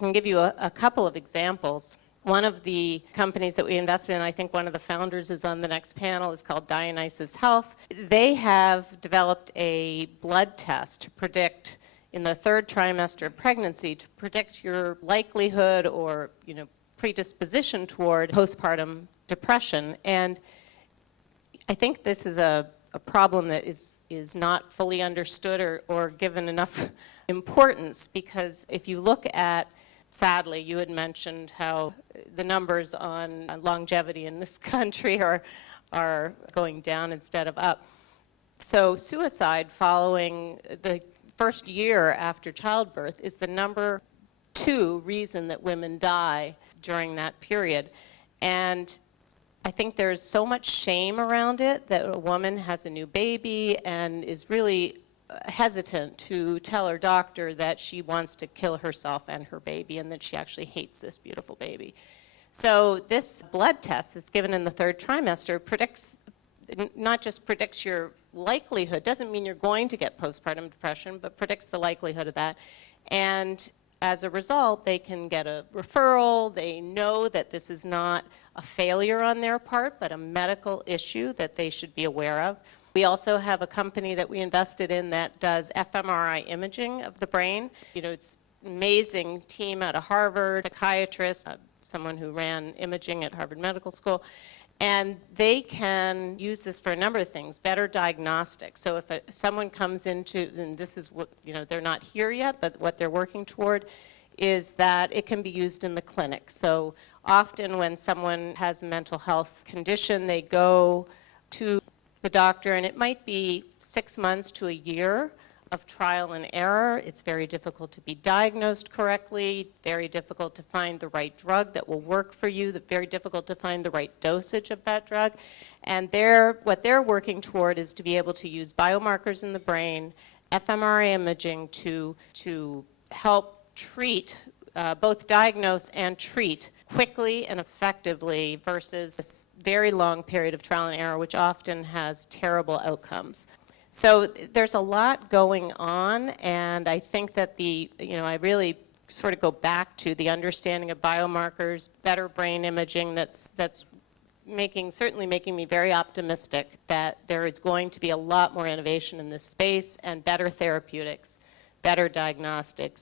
I can give you a couple of examples. One of the companies that we invested in, I think one of the founders is on the next panel, is called Dionysus Health. They have developed a blood test to predict in the third trimester of pregnancy to predict your likelihood or predisposition toward postpartum depression. And I think this is a problem that is not fully understood or given enough importance, because if you look at, sadly, you had mentioned how the numbers on longevity in this country are going down instead of up. So suicide following the first year after childbirth is the number 2 reason that women die during that period. And I think there's so much shame around it that a woman has a new baby and is really hesitant to tell her doctor that she wants to kill herself and her baby and that she actually hates this beautiful baby. So this blood test that's given in the third trimester predicts, not just predicts your likelihood, doesn't mean you're going to get postpartum depression, but predicts the likelihood of that. And as a result, they can get a referral. They know that this is not a failure on their part, but a medical issue that they should be aware of. We also have a company that we invested in that does fMRI imaging of the brain. It's an amazing team out of Harvard, psychiatrist, someone who ran imaging at Harvard Medical School. And they can use this for a number of things, better diagnostics. So if someone comes into, and this is what, they're not here yet, but what they're working toward is that it can be used in the clinic. So often when someone has a mental health condition, they go to the doctor, and it might be 6 months to a year of trial and error. It's very difficult to be diagnosed correctly, very difficult to find the right drug that will work for you, very difficult to find the right dosage of that drug. And what they're working toward is to be able to use biomarkers in the brain, fMRI imaging to help treat, both diagnose and treat quickly and effectively versus this very long period of trial and error, which often has terrible outcomes. So there's a lot going on, and I think that I really sort of go back to the understanding of biomarkers, better brain imaging that's certainly making me very optimistic that there is going to be a lot more innovation in this space and better therapeutics, better diagnostics,